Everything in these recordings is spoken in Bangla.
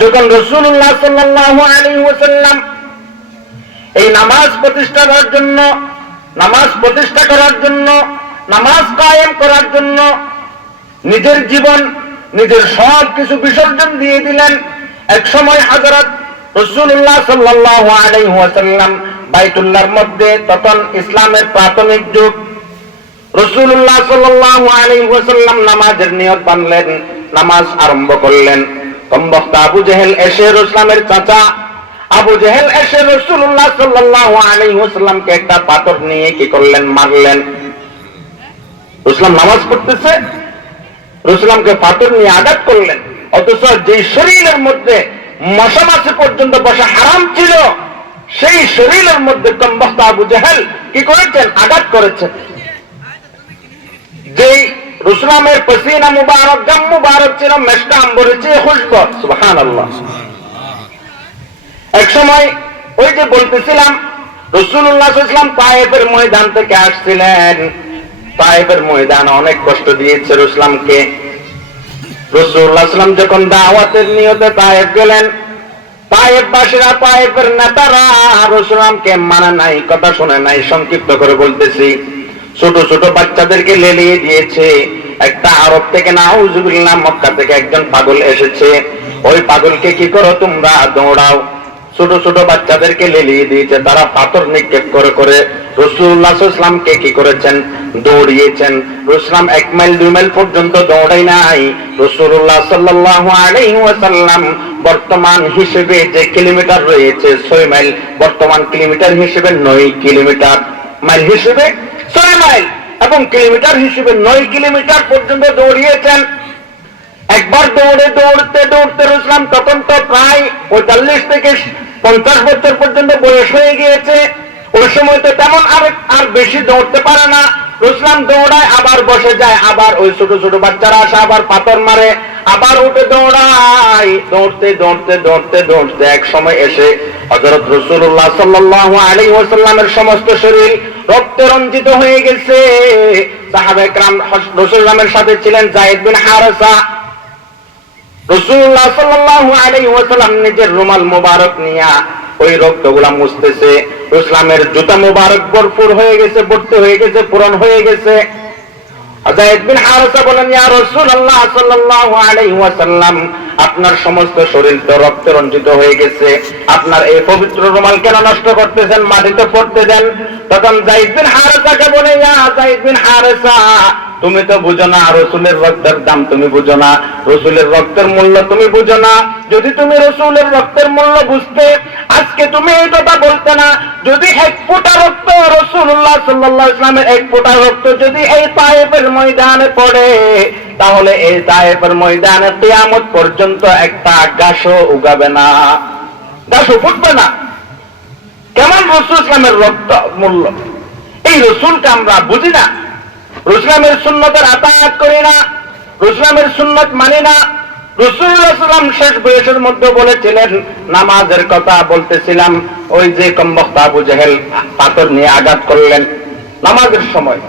যখন রসুল্লাহ সাল্লাল্লাহু আলাইহি ওয়াসাল্লাম এই নামাজ প্রতিষ্ঠা করার জন্য, নামাজ প্রতিষ্ঠা করার জন্য, নামাজ কায়েম করার জন্য নিজের জীবন, নিজের সব কিছু বিসর্জন দিয়ে দিলেন। এক সময় হযরত রাসূলুল্লাহ সাল্লাল্লাহু আলাইহি ওয়াসাল্লাম বাইতুল্লাহর মধ্যে, তখন ইসলামের প্রাথমিক যুগ। রসুল্লাহ সাল্লাল্লাহু আলাইহি ওয়াসাল্লাম নামাজের নিয়ত বানলেন নামাজ আরম্ভ করলেন। কমবক্ত একটা পাথর নিয়ে কি করলেন? মারলেন। নামাজ পড়তেছে। পাথর নিয়ে আঘাত করলেন। অথচ যে শরীরের মধ্যে মশা মাছি পর্যন্ত বসা হারাম ছিল, সেই শরীরের মধ্যে কমবক্ত আবু জেহেল কি করেছেন? আঘাত করেছেন। যেই রুসলামের পসিনা মুবারক গাম মুবারক ছিল মেশটা আম্বরেছে খুশব সুবহান আল্লাহ এক সময় ওই যে বলতেছিলাম রসুল্লাহ ইসলাম তায়েফের ময়দান থেকে আসছিলেন। তায়েফের ময়দান অনেক কষ্ট দিয়েছে রসুলামকে। রসুল্লাহ ইসলাম যখন দাওয়াতের নিয়তে তায়েফ গেলেন তায়েফ বাসীরা তায়েফের নেতারা রসুলামকে মানে নাই, কথা শুনে নাই, সংক্ষিপ্ত করে বলতেছি। ছোট ছোট বাচ্চাদেরকে লেলিয়ে দিয়েছে। একটা আরব থেকে না নাউজুবিল্লাহ মক্কা থেকে একজন পাগল এসেছে। ওই পাগলকে কি করো তোমরা? দৌড়াও। ছোট ছোট বাচ্চাদেরকে লেলিয়ে দিয়েছে। তারা পাথর নিক্ষেপ করে করে রসুল্লাহ ইসলামকে কি করেছেন? দৌড়িয়েছেন। রসুলাম এক মাইল, দুই মাইল পর্যন্ত দৌড়াই নাই। রসুল্লাহ সাল্লাহ আলাইসাল্লাম বর্তমান হিসেবে যে কিলোমিটার রয়েছে, ছয় মাইল, বর্তমান কিলোমিটার হিসেবে নয় কিলোমিটার। মাইল হিসেবে ছয় মাইল এবং কিলোমিটার হিসেবে নয় কিলোমিটার পর্যন্ত দৌড়িয়েছেন। একবার দৌড়ে দৌড়তে দৌড়তে রুসলাম, তখন তো প্রায় পঁয়তাল্লিশ থেকে পঞ্চাশ বছর পর্যন্ত বয়স হয়ে গিয়েছে। ওই সময় তো তেমন আর আর বেশি দৌড়তে পারে না। রুসলাম দৌড়ায়, আবার বসে যায়, আবার ওই ছোট ছোট বাচ্চারা আসে, আবার পাথর মারে, আবার উঠে দৌড়ায়। দৌড়তে দৌড়তে দৌড়তে দৌড়তে এক সময় এসে হজরত রসুল্লাহ সাল্লাহ আলী ওসাল্লামের সমস্ত শরীর রক্তে রঞ্জিত হয়ে গেছে। সাহাবে একরাম রসুল্লামের সাথে ছিলেন জাহিদ বিন হারসা। রসুল্লাহ নিজের রুমাল মোবারক নিয়া ওই রক্তগুলা মুছতেছে। ইসলামের জুতা মোবারক ভরপুর হয়ে গেছে, ভর্তি হয়ে গেছে, পূরণ হয়ে গেছে। আপনার সমস্ত শরীর তো রক্তে রঞ্জিত হয়ে গেছে। আপনার এই পবিত্র রুমাল কেন নষ্ট করতেছেন? মাটিতে পড়তে দেন। তখন জায়েদ বিন হারসাকে বলে জায়েদ হারসা, তুমি তো বুঝো না, রসুলের রক্তের দাম তুমি বুঝো না, রসুলের রক্তের মূল্য তুমি বুঝো না। যদি তুমি রসুলের রক্তের মূল্য বুঝতে, আজকে তুমি এই কথা বলতে না। যদি এক ফোঁটা রক্ত রসুল্লাহ সাল্লাহ ইসলামের এক ফোঁটা রক্ত যদি এই তায়েফের ময়দানে পড়ে, তাহলে এই তায়েফের ময়দানে কিয়ামত পর্যন্ত একটা গাছও উগাবে না, গাছও ফুটবে না। কেমন রসুল ইসলামের রক্ত মূল্য? এই রসুলকে আমরা বুঝি না। রসুলামের সুন্নতের আতায়াত করি না। রসুলামের সুন্নত মানি না। রসুল্লাহাম শেষ বয়সের মধ্যে বলেছিলেন, নামাজের কথা বলতেছিলাম। ওই যে কম্বক্ত আবু পাথর নিয়ে আঘাত করলেন নামাজের সময়।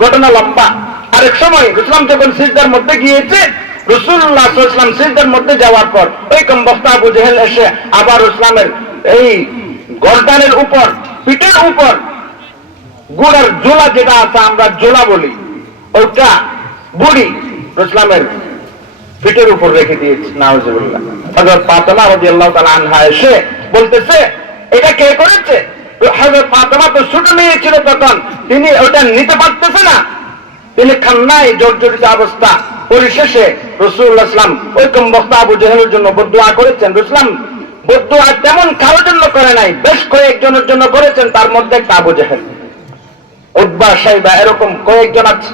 ঘটনা লম্বা। আরেক সময় যখন সিজদার মধ্যে গিয়েছে, রসুল্লাহ ইসলাম সিজদার মধ্যে যাওয়ার পর ওই কম্বক্ত আবু জেহেল এসে আবার ইসলামের এই গরদানের উপর, পিঠের উপর গুড়ের জোলা যেটা আছে আমরা জোলা বলি ওটা বুড়ি ইসলামের পিঠের উপর রেখে দিয়েছি নাওজুল্লাহ হজরত ফাতেমা রাদিয়াল্লাহু তাআলা আনহা এসে বলতেছে, এটা কে করেছে? হজরত ফাতেমা তো ছোট মেয়ে ছিল তখন, তিনি ওটা নিতে পারতেছে না। তিনি খান্নায় জর্জরিত অবস্থা। পরিশেষে রসুল্লাহ ইসলাম ওই কমবক্তা আবু জেহেলের জন্য বদুয়া করেছেন। রসুলাম বদুয়া তেমন কারোর জন্য করে নাই, বেশ কয়েকজনের জন্য করেছেন, তার মধ্যে একটা আবু জেহেল। উদ্বা এরকম কয়েকজন আছে।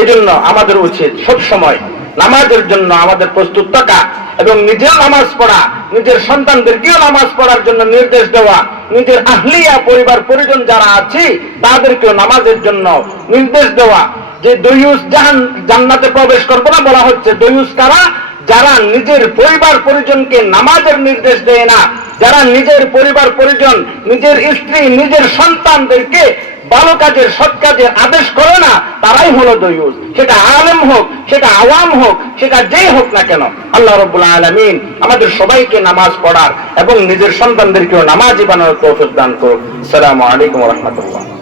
এই জন্য আমাদের উচিত সব সময় নামাজের জন্য আমাদের প্রস্তুত থাকা এবং নিজের নামাজ পড়া, নিজের সন্তানদেরকেও নামাজ পড়ার জন্য নির্দেশ দেওয়া, নিজের আহলিয়া পরিবার পরিজন যারা আছে, তাদেরকেও নামাজের জন্য নির্দেশ দেওয়া। যে দয়ুস জাহান, জান্নাতে প্রবেশ করব না বলা হচ্ছে। দয়ুস কারা যারা নিজের পরিবার পরিজনকে নামাজের নির্দেশ দেয় না, যারা নিজের পরিবার পরিজন, নিজের স্ত্রী, নিজের সন্তানদেরকে ভালো কাজের, সৎ কাজের আদেশ করে না, তারাই হলো দয়ুস সেটা আলেম হোক, সেটা আওয়াম হোক, সেটা যেই হোক না কেন, আল্লাহ রব্বুল আলমিন আমাদের সবাইকে নামাজ পড়ার এবং নিজের সন্তানদেরকেও নামাজি বানানোর তৌফিক দান করুন সালামু আলাইকুম রহমতুল্লাহ।